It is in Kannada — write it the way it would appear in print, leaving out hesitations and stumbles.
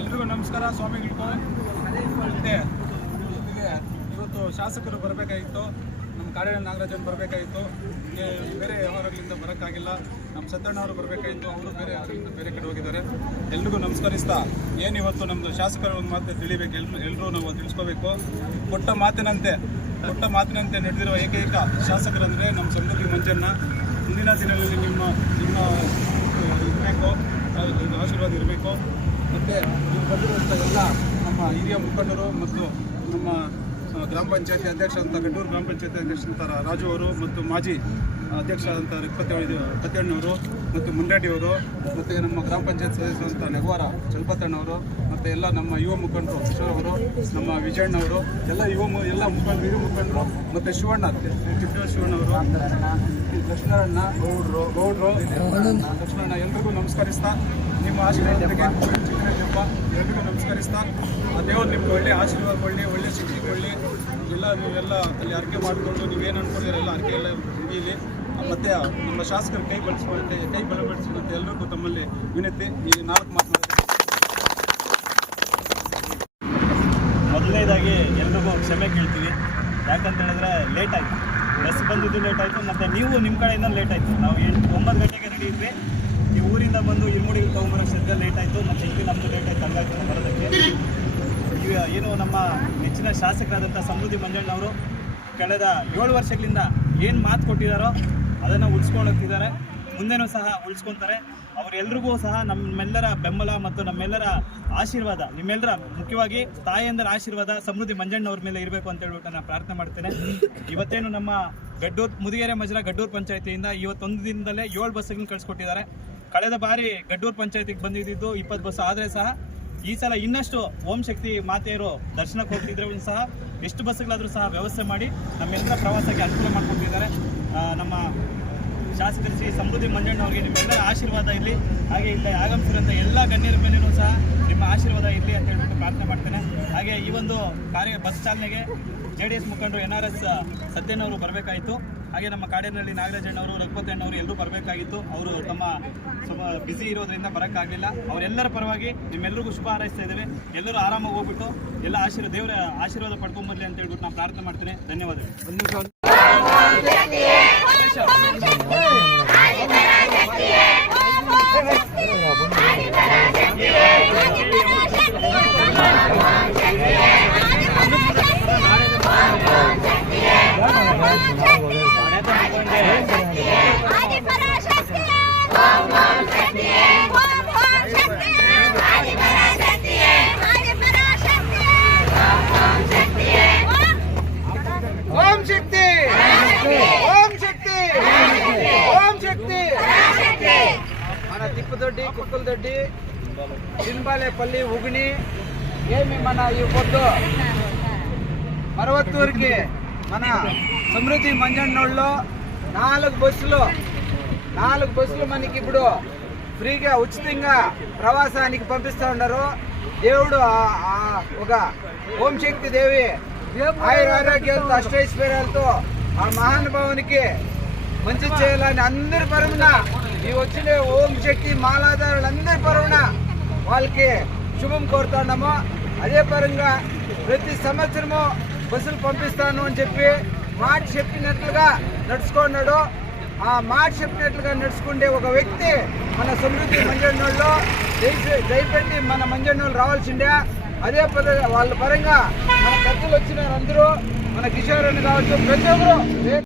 ಎಲ್ರಿಗೂ ನಮಸ್ಕಾರ ಸ್ವಾಮಿಗಳಿಗೂ. ಮತ್ತೆ ಇವತ್ತು ಶಾಸಕರು ಬರಬೇಕಾಗಿತ್ತು, ನಮ್ಮ ಕಾಡೇನ ನಾಗರಾಜನ್ ಬರಬೇಕಾಗಿತ್ತು, ಬೇರೆ ವ್ಯವಹಾರಗಳಿಂದ ಬರೋಕ್ಕಾಗಿಲ್ಲ. ನಮ್ಮ ಸತ್ತಣ್ಣವರು ಬರಬೇಕಾಗಿತ್ತು, ಅವರು ಬೇರೆ ಕಡೆ ಹೋಗಿದ್ದಾರೆ. ಎಲ್ರಿಗೂ ನಮಸ್ಕರಿಸ್ತಾ ಏನಿವತ್ತು ನಮ್ಮದು ಶಾಸಕರ ಒಂದು ಮಾತು ತಿಳಿಬೇಕು, ಎಲ್ಲರೂ ನಾವು ತಿಳಿಸ್ಕೋಬೇಕು. ಕೊಟ್ಟ ಮಾತಿನಂತೆ ನಡೆದಿರುವ ಏಕೈಕ ಶಾಸಕರಂದರೆ ನಮ್ಮ ಸಮೃದ್ಧಿ ಮಂಜಣ್ಣ. ಮುಂದಿನ ದಿನಗಳಲ್ಲಿ ನಿಮ್ಮ ಇರಬೇಕು, ಆಶೀರ್ವಾದ ಇರಬೇಕು. ಮತ್ತು ನೀವು ಬಂದಿರುವಂಥ ಎಲ್ಲ ನಮ್ಮ ಹಿರಿಯ ಮುಖಂಡರು ಮತ್ತು ನಮ್ಮ ಗ್ರಾಮ ಪಂಚಾಯತಿ ಅಧ್ಯಕ್ಷ ಅಂತ ಗಡ್ಡೂರು ಗ್ರಾಮ ಪಂಚಾಯತಿ ಅಧ್ಯಕ್ಷ ಅಂತ ರಾಜು ಅವರು ಮತ್ತು ಮಾಜಿ ಅಧ್ಯಕ್ಷ ಅಂತ ಪತ್ಯಣ್ಣವರು ಮತ್ತು ಮುಂಡಾಟಿಯವರು ಮತ್ತು ನಮ್ಮ ಗ್ರಾಮ ಪಂಚಾಯತ್ ಸದಸ್ಯರು ಅಂತ ನೆಗವಾರ ಚಲಪತಣ್ಣವರು ಮತ್ತು ಎಲ್ಲ ನಮ್ಮ ಯುವ ಮುಖಂಡರು ಕಿಶೋರ್ ಅವರು, ನಮ್ಮ ವಿಜಯಣ್ಣವರು, ಎಲ್ಲ ಹಿರಿಯ ಮುಖಂಡರು ಮತ್ತು ಶಿವಣ್ಣವರು, ಲಕ್ಷ್ಮಣಣ್ಣ ಗೌಡ್ರು ಲಕ್ಷ್ಮಣಣ್ಣ ಎಲ್ರಿಗೂ ನಮಸ್ಕರಿಸ್ತಾ ನಿಮ್ಮ ಆಶೀರ್ವಾದಕ್ಕೆ ಚಿಕ್ಕಪ್ಪ ಎಲ್ರಿಗೂ ನಮಸ್ಕರಿಸ್ತಾ ಆ ದೇವರು ನಿಮ್ಗೆ ಒಳ್ಳೆ ಆಶೀರ್ವಾದ ಕೊಡಲಿ, ಒಳ್ಳೆ ಶಿಕ್ಷೆ ಕೊಡಲಿ. ಎಲ್ಲ ನೀವೆಲ್ಲ ಅಲ್ಲಿ ಅರ್ಕೆ ಮಾಡಿಕೊಂಡು ನೀವೇನು ಅನ್ಕೊಂಡಿದ್ದೀರ ಎಲ್ಲ ಅರ್ಕೆ ಎಲ್ಲ ಮುಗಿಯಲಿ. ಮತ್ತು ನಮ್ಮ ಶಾಸಕರ ಕೈ ಬಲಪಡಿಸುವಂತೆ ಎಲ್ಲರಿಗೂ ತಮ್ಮಲ್ಲಿ ವಿನಂತಿ. ಈ 4 ಮಾತನಾಡ್ತೀನಿ. ಮೊದಲನೇದಾಗಿ ಎಲ್ರಿಗೂ ಕ್ಷಮೆ ಕೇಳ್ತೀವಿ. ಯಾಕಂತ ಹೇಳಿದ್ರೆ ಲೇಟ್ ಆಯಿತು, ಬಸ್ ಬಂದಿದ್ದು ಲೇಟ್ ಆಯಿತು, ಮತ್ತು ನೀವು ನಿಮ್ಮ ಕಡೆಯಿಂದ ಲೇಟ್ ಆಯಿತು. ನಾವು 9 ಗಂಟೆಗೆ ರೆಡಿ ಇದ್ವಿ, ಈ ಊರಿಂದ ಬಂದು ಇಲ್ಮುಡಿಗೆ ತೊಗೊಂಬರೋಷ್ಟಕ್ಕೆ ಲೇಟ್ ಆಯಿತು, ಮತ್ತು ಇಲ್ಲಿ ನಮ್ಮದು ಲೇಟ್ ಆಯಿತು ಹಂಗಾಗ್ತದೆ ಬರೋದಕ್ಕೆ. ಏನು ನಮ್ಮ ನೆಚ್ಚಿನ ಶಾಸಕರಾದಂಥ ಸಮೃದ್ಧಿ ಮಂಜಣ್ಣವರು ಕಳೆದ 7 ವರ್ಷಗಳಿಂದ ಏನು ಮಾತು ಕೊಟ್ಟಿದ್ದಾರೋ ಅದನ್ನು ಉಳಿಸ್ಕೊಂಡು ಹೋಗ್ತಿದ್ದಾರೆ, ಮುಂದೆನೂ ಸಹ ಉಳಿಸ್ಕೊತಾರೆ. ಅವರೆಲ್ರಿಗೂ ಸಹ ನಮ್ಮೆಲ್ಲರ ಬೆಂಬಲ ಮತ್ತು ನಮ್ಮೆಲ್ಲರ ಆಶೀರ್ವಾದ, ನಿಮ್ಮೆಲ್ಲರ ಮುಖ್ಯವಾಗಿ ತಾಯಿಯಂದರ ಆಶೀರ್ವಾದ ಸಮೃದ್ಧಿ ಮಂಜಣ್ಣವ್ರ ಮೇಲೆ ಇರಬೇಕು ಅಂತ ಹೇಳ್ಬಿಟ್ಟು ನಾನು ಪ್ರಾರ್ಥನೆ ಮಾಡ್ತೇನೆ. ಇವತ್ತೇನು ನಮ್ಮ ಮುದಿಗೆರೆ ಮಜರಾ ಗಡ್ಡೂರು ಪಂಚಾಯತಿಯಿಂದ ಇವತ್ತೊಂದು ದಿನದಲ್ಲೇ 7 ಬಸ್ಗಳನ್ನು ಕಳಿಸ್ಕೊಟ್ಟಿದ್ದಾರೆ. ಕಳೆದ ಬಾರಿ ಗಡ್ಡೂರು ಪಂಚಾಯತಿಗೆ ಬಂದಿದ್ದು 20 ಬಸ್ ಆದರೆ ಸಹ ಈ ಸಲ ಇನ್ನಷ್ಟು ಓಂ ಶಕ್ತಿ ಮಾತೆಯರು ದರ್ಶನಕ್ಕೆ ಹೋಗ್ತಿದ್ರು ಸಹ ಎಷ್ಟು ಬಸ್ಗಳಾದರೂ ಸಹ ವ್ಯವಸ್ಥೆ ಮಾಡಿ ನಮ್ಮೆಲ್ಲ ಪ್ರವಾಸಕ್ಕೆ ಅನುಕೂಲ ಮಾಡಿಕೊಟ್ಟಿದ್ದಾರೆ. ನಮ್ಮ ಶಾಸಕರು ಶ್ರೀ ಸಮೃದ್ಧಿ ಮಂಜಣ್ಣವ್ರಿಗೆ ನಿಮ್ಮೆಲ್ಲರ ಆಶೀರ್ವಾದ ಇರಲಿ. ಹಾಗೆ ಇಲ್ಲಿ ಆಗಮಿಸಿರುವಂಥ ಎಲ್ಲ ಗಣ್ಯರ ಮೇಲೆಯೂ ಸಹ ನಿಮ್ಮ ಆಶೀರ್ವಾದ ಇರಲಿ ಅಂತ ಹೇಳ್ಬಿಟ್ಟು ಪ್ರಾರ್ಥನೆ ಮಾಡ್ತೇನೆ. ಹಾಗೆ ಈ ಒಂದು ಬಸ್ ಚಾಲನೆಗೆ JDS ಮುಖಂಡರು NRS ಸತ್ಯನವರು ಬರಬೇಕಾಯಿತು. ಹಾಗೆ ನಮ್ಮ ಕಾಡೇನಹಳ್ಳಿ ನಾಗರಾಜಣ್ಣವರು, ರಘುಪತಣ್ಣವರು ಎಲ್ಲರೂ ಬರಬೇಕಾಗಿತ್ತು. ಅವರು ತಮ್ಮ ಬ್ಯುಸಿ ಇರೋದ್ರಿಂದ ಬರೋಕ್ಕಾಗಲಿಲ್ಲ. ಅವರೆಲ್ಲರ ಪರವಾಗಿ ನಿಮ್ಮೆಲ್ಲರಿಗೂ ಶುಭ ಹಾರೈಸ್ತಾ ಇದ್ದೇವೆ. ಎಲ್ಲರೂ ಆರಾಮಾಗಿ ಹೋಗ್ಬಿಟ್ಟು ಎಲ್ಲ ದೇವರ ಆಶೀರ್ವಾದ ಪಡ್ಕೊಂಬರ್ಲಿ ಅಂತ ಹೇಳ್ಬಿಟ್ಟು ನಾವು ಪ್ರಾರ್ಥನೆ ಮಾಡ್ತೇನೆ. ಧನ್ಯವಾದಗಳು. మన తిప్పుదొడ్డి కుక్కలదొడ్డి చిన్బాలేపల్లి ఉగిని ఏమి మన ఈ పొద్దు మరవత్తూరికి మన సమృద్ధి మంజన్నోళ్ళు 4 బస్సులు మనకి ఇప్పుడు ఫ్రీగా ఉచితంగా ప్రవాసానికి పంపిస్తూ ఉన్నారు. దేవుడు ఒక ఓం శక్తి దేవి ఆయురారోగ్యాలతో అష్టైశ్వర్యాలతో ఆ మహానుభావునికి మంచి చేయాలని అందరి పరమున ఈ వచ్చిన ఓం శక్తి మాలాధారులందరి పరమున వాళ్ళకి శుభం కోరుతున్నాము. అదే పరంగా ప్రతి సంవత్సరము బస్సులు పంపిస్తాను అని చెప్పి మాట చెప్పినట్లుగా నడుచుకున్నాడు. ఆ మాట చెప్పినట్లుగా నడుచుకుంటే ఒక వ్యక్తి మన సమృద్ధి మంజన్నోళ్ళు దయపెట్టి మన మంజన్నోళ్ళు రావాల్సిందే. అదే వాళ్ళ పరంగా మన పెద్దలు వచ్చినారు అందరూ, మన కిషోర్ అని కావచ్చు, ప్రతి ఒక్కరు